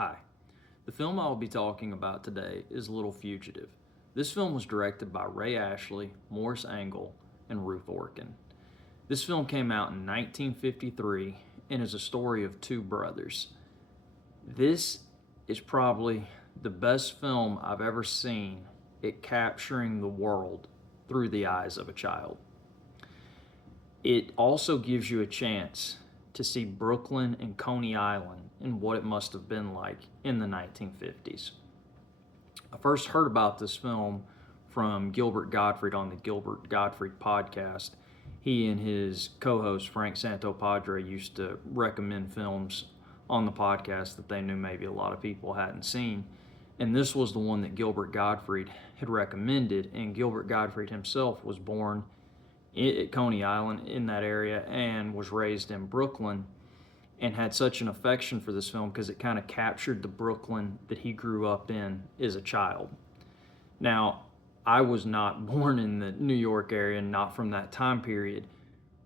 Hi. The film I will be talking about today is Little Fugitive. This film was directed by Ray Ashley, Morris Engel, and Ruth Orkin. This film came out in 1953 and is a story of two brothers. This is probably the best film I've ever seen at capturing the world through the eyes of a child. It also gives you a chance to see Brooklyn and Coney Island and what it must have been like in the 1950s. I first heard about this film from Gilbert Gottfried on the Gilbert Gottfried podcast. He and his co-host Frank Santopadre used to recommend films on the podcast that they knew maybe a lot of people hadn't seen. And this was the one that Gilbert Gottfried had recommended, and Gilbert Gottfried himself was born at Coney Island in that area and was raised in Brooklyn, and had such an affection for this film because it kind of captured the Brooklyn that he grew up in as a child. Now, I was not born in the New York area and not from that time period,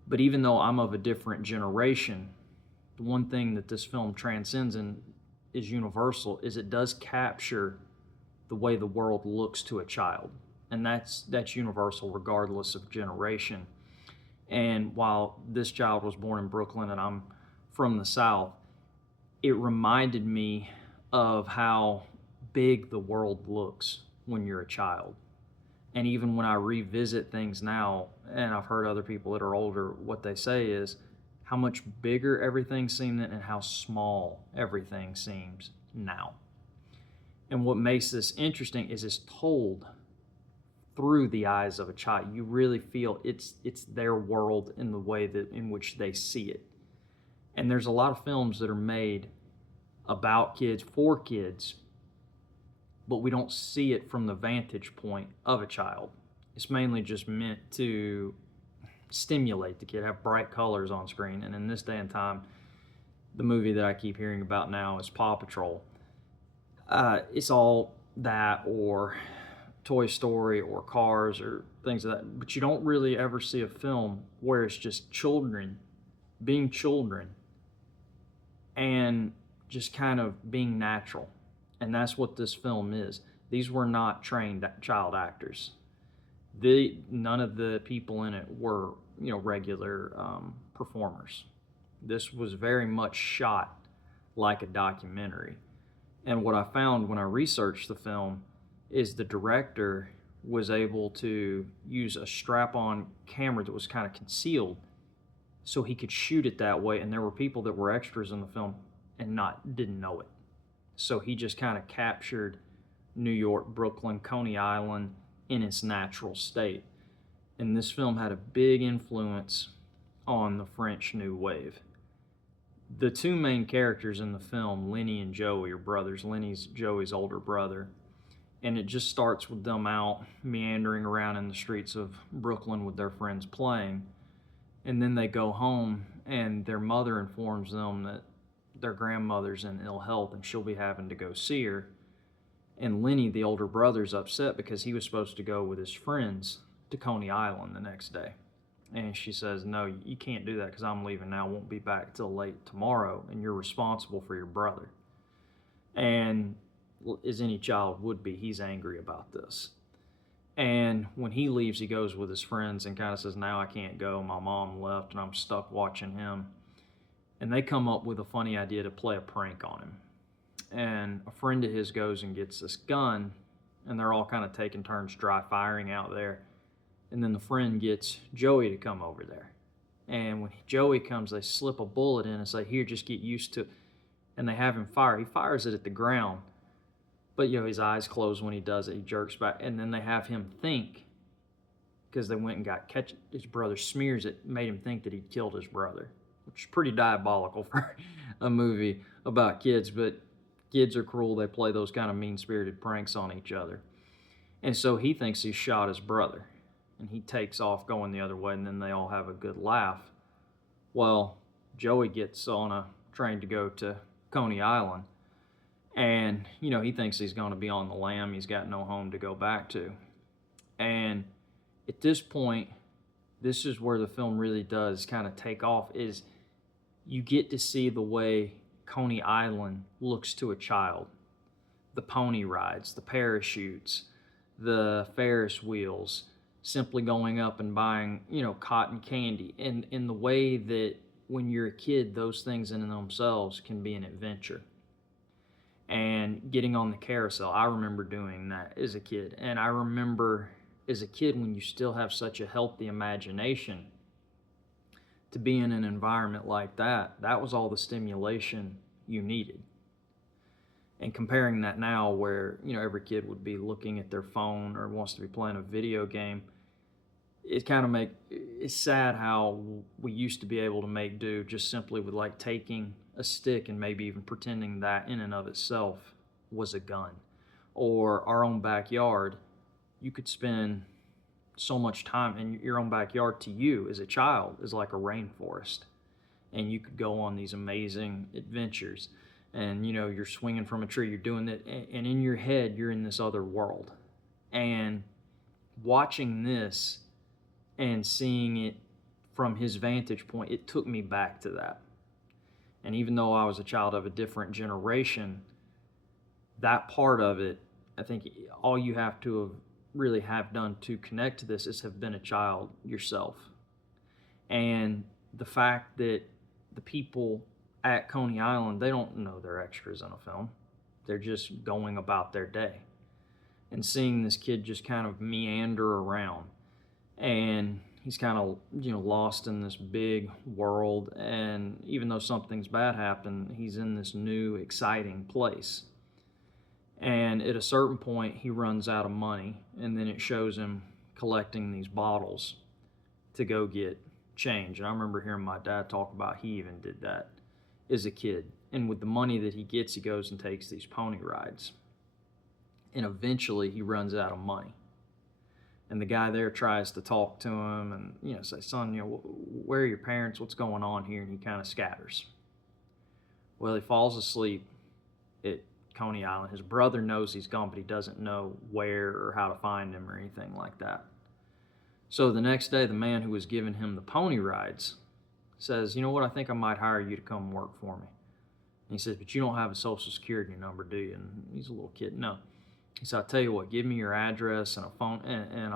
but even though I'm of a different generation, the one thing that this film transcends and is universal is it does capture the way the world looks to a child. And that's universal regardless of generation. And while this child was born in Brooklyn and I'm from the South, it reminded me of how big the world looks when you're a child. And even when I revisit things now, and I've heard other people that are older, what they say is how much bigger everything seemed then and how small everything seems now. And what makes this interesting is it's told through the eyes of a child. You really feel it's their world in the way that in which they see it. And there's a lot of films that are made about kids, for kids, but we don't see it from the vantage point of a child. It's mainly just meant to stimulate the kid, have bright colors on screen. And in this day and time, the movie that I keep hearing about now is Paw Patrol. It's all that, or Toy Story, or Cars, or things of that. But you don't really ever see a film where it's just children being children and just kind of being natural. And that's what this film is. These were not trained child actors. None of the people in it were, regular performers. This was very much shot like a documentary. And what I found when I researched the film is the director was able to use a strap-on camera that was kind of concealed so he could shoot it that way. And there were people that were extras in the film and didn't know it. So he just kind of captured New York, Brooklyn, Coney Island in its natural state. And this film had a big influence on the French New Wave. The two main characters in the film, Lenny and Joey, are brothers. Lenny's Joey's older brother. And it just starts with them out meandering around in the streets of Brooklyn with their friends playing. And then they go home and their mother informs them that their grandmother's in ill health and she'll be having to go see her. And Lenny, the older brother's upset because he was supposed to go with his friends to Coney Island the next day. And she says, no, you can't do that because I'm leaving now. I won't be back till late tomorrow, and you're responsible for your brother. And as any child would be, he's angry about this. And when he leaves, he goes with his friends and kind of says, now I can't go. My mom left and I'm stuck watching him. And they come up with a funny idea to play a prank on him. And a friend of his goes and gets this gun, and they're all kind of taking turns dry firing out there. And then the friend gets Joey to come over there. And when Joey comes, they slip a bullet in and say, here, just get used to it. And they have him fire. He fires it at the ground. But, his eyes close when he does it. He jerks back. And then they have him think, because they went and his brother smears it, made him think that he'd killed his brother, which is pretty diabolical for a movie about kids. But kids are cruel. They play those kind of mean-spirited pranks on each other. And so he thinks he shot his brother. And he takes off going the other way, and then they all have a good laugh. Well, Joey gets on a train to go to Coney Island. And, he thinks he's going to be on the lam. He's got no home to go back to. And at this point, this is where the film really does kind of take off, is you get to see the way Coney Island looks to a child. The pony rides, the parachutes, the Ferris wheels, simply going up and buying, cotton candy. And in the way that when you're a kid, those things in themselves can be an adventure. And getting on the carousel, I remember doing that as a kid. And I remember as a kid, when you still have such a healthy imagination, to be in an environment like that, that was all the stimulation you needed. And comparing that now where, every kid would be looking at their phone or wants to be playing a video game, it's sad how we used to be able to make do just simply with like taking a stick and maybe even pretending that in and of itself was a gun. Or our own backyard, you could spend so much time in your own backyard. To you as a child is like a rainforest, and you could go on these amazing adventures, and you're swinging from a tree, you're doing it, and in your head you're in this other world. And watching this and seeing it from his vantage point, it took me back to that. And even though I was a child of a different generation, that part of it, I think all you have to really have done to connect to this is have been a child yourself. And the fact that the people at Coney Island, they don't know they're extras in a film. They're just going about their day. And seeing this kid just kind of meander around, and he's kind of lost in this big world, and even though something's bad happened, he's in this new exciting place. And at a certain point he runs out of money, and then it shows him collecting these bottles to go get change. And I remember hearing my dad talk about he even did that as a kid. And with the money that he gets, he goes and takes these pony rides. And eventually he runs out of money. And the guy there tries to talk to him and, say, son, where are your parents? What's going on here? And he kind of scatters. Well, he falls asleep at Coney Island. His brother knows he's gone, but he doesn't know where or how to find him or anything like that. So the next day, the man who was giving him the pony rides says, you know what, I think I might hire you to come work for me. And he says, but you don't have a social security number, do you? And he's a little kid. No. He said, I'll tell you what, give me your address and a phone, and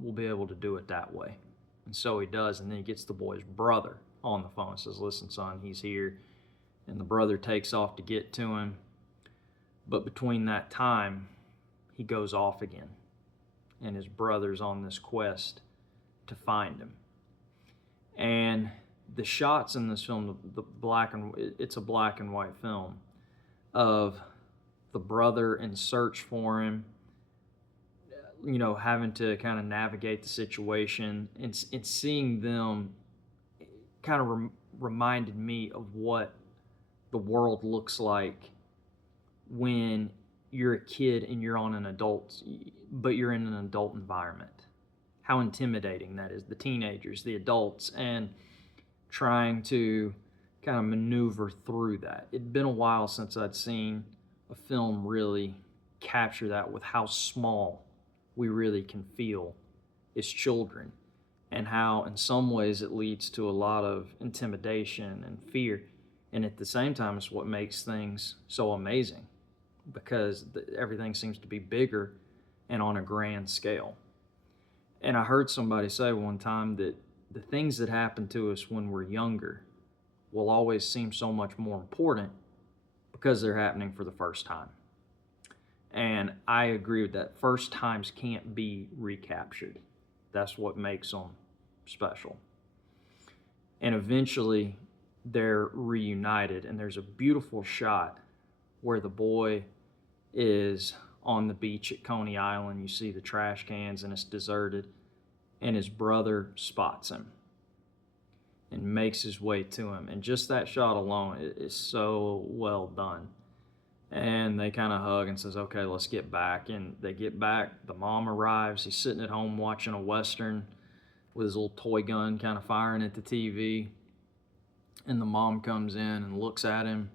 we'll be able to do it that way. And so he does, and then he gets the boy's brother on the phone and says, listen, son, he's here. And the brother takes off to get to him. But between that time, he goes off again. And his brother's on this quest to find him. And the shots in this film, it's a black and white film of the brother in search for him, having to kind of navigate the situation, and seeing them kind of reminded me of what the world looks like when you're a kid and you're on but you're in an adult environment. How intimidating that is, the teenagers, the adults, and trying to kind of maneuver through that. It'd been a while since I'd seen a film really capture that, with how small we really can feel as children, and how in some ways it leads to a lot of intimidation and fear. And at the same time, it's what makes things so amazing, because everything seems to be bigger and on a grand scale. And I heard somebody say one time that the things that happen to us when we're younger will always seem so much more important because they're happening for the first time. And I agree with that. First times can't be recaptured. That's what makes them special. And eventually they're reunited, and there's a beautiful shot where the boy is on the beach at Coney Island. You see the trash cans and it's deserted, and his brother spots him and makes his way to him. And just that shot alone is so well done. And they kind of hug and says, okay, let's get back. And they get back. The mom arrives. He's sitting at home watching a Western with his little toy gun kind of firing at the TV. And the mom comes in and looks at him.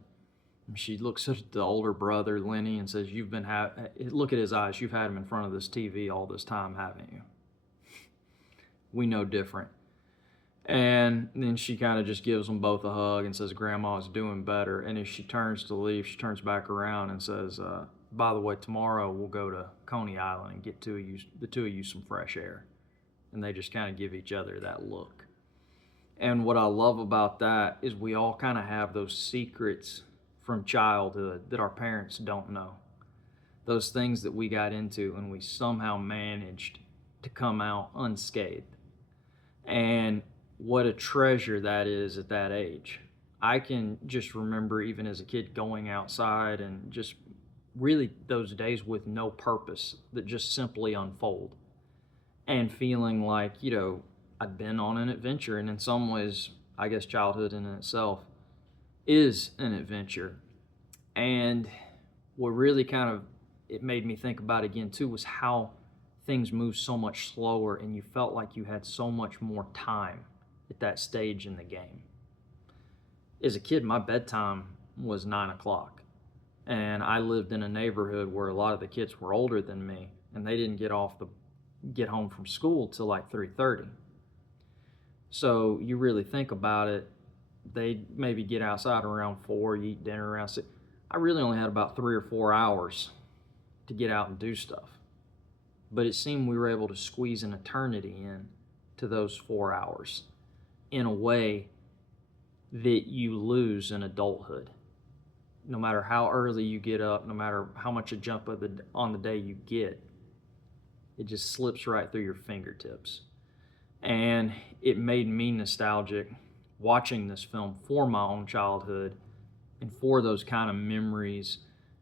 She looks at the older brother, Lenny, and says, look at his eyes. You've had him in front of this TV all this time, haven't you? We know different. And then she kind of just gives them both a hug and says, Grandma's doing better. And as she turns to leave, she turns back around and says, by the way, tomorrow we'll go to Coney Island and get the two of you some fresh air. And they just kind of give each other that look. And what I love about that is we all kind of have those secrets from childhood that our parents don't know. Those things that we got into and we somehow managed to come out unscathed. And what a treasure that is at that age. I can just remember even as a kid going outside and just really those days with no purpose that just simply unfold and feeling like, I'd been on an adventure. And in some ways, I guess childhood in itself is an adventure. And what really it made me think about again too was how things moved so much slower and you felt like you had so much more time at that stage in the game. As a kid, my bedtime was 9 o'clock. And I lived in a neighborhood where a lot of the kids were older than me and they didn't get home from school till like 3:30. So you really think about it, they maybe get outside around 4, you eat dinner around 6. I really only had about 3 or 4 hours to get out and do stuff. But it seemed we were able to squeeze an eternity in to those 4 hours in a way that you lose in adulthood. No matter how early you get up, no matter how much a jump on the day you get, it just slips right through your fingertips. And it made me nostalgic watching this film for my own childhood and for those kind of memories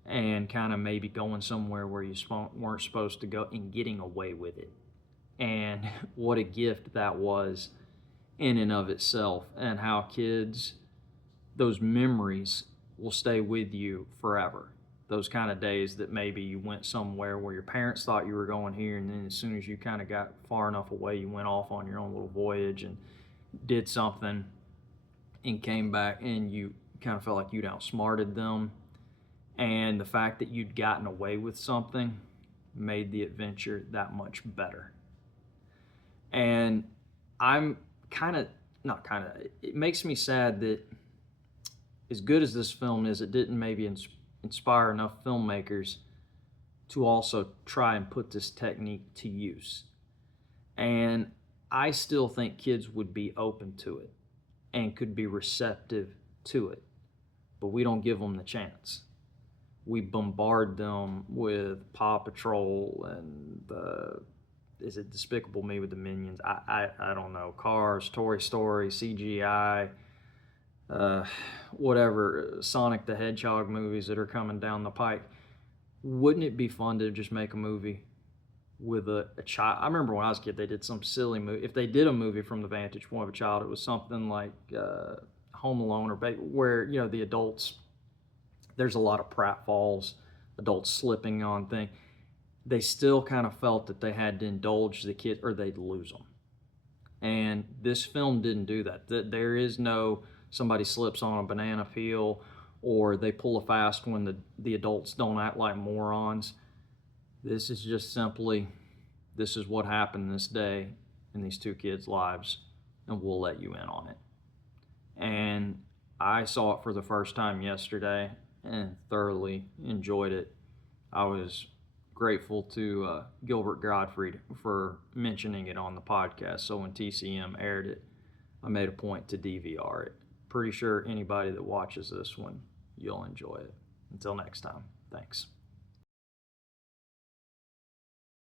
and kind of maybe going somewhere where you weren't supposed to go and getting away with it. And what a gift that was in and of itself, and how kids, those memories will stay with you forever. Those kind of days that maybe you went somewhere where your parents thought you were going here, and then as soon as you kind of got far enough away, you went off on your own little voyage and did something and came back and you kind of felt like you'd outsmarted them. And the fact that you'd gotten away with something made the adventure that much better. And it makes me sad that as good as this film is, it didn't maybe inspire enough filmmakers to also try and put this technique to use. And I still think kids would be open to it and could be receptive to it, but we don't give them the chance. We bombard them with Paw Patrol and is it Despicable Me with the Minions? I don't know. Cars, Toy Story, CGI, whatever, Sonic the Hedgehog movies that are coming down the pike. Wouldn't it be fun to just make a movie with a child? I remember when I was a kid, they did some silly movie. If they did a movie from the vantage point of a child, it was something like Home Alone or where, the adults, there's a lot of pratfalls, adults slipping on things. They still kind of felt that they had to indulge the kid or they'd lose them. And this film didn't do that. There is no somebody slips on a banana peel or they pull a fast one the adults don't act like morons. This is just simply, this is what happened this day in these two kids' lives, and we'll let you in on it. And I saw it for the first time yesterday and thoroughly enjoyed it. I was grateful to Gilbert Gottfried for mentioning it on the podcast. So when TCM aired it, I made a point to DVR it. Pretty sure anybody that watches this one, you'll enjoy it. Until next time, thanks.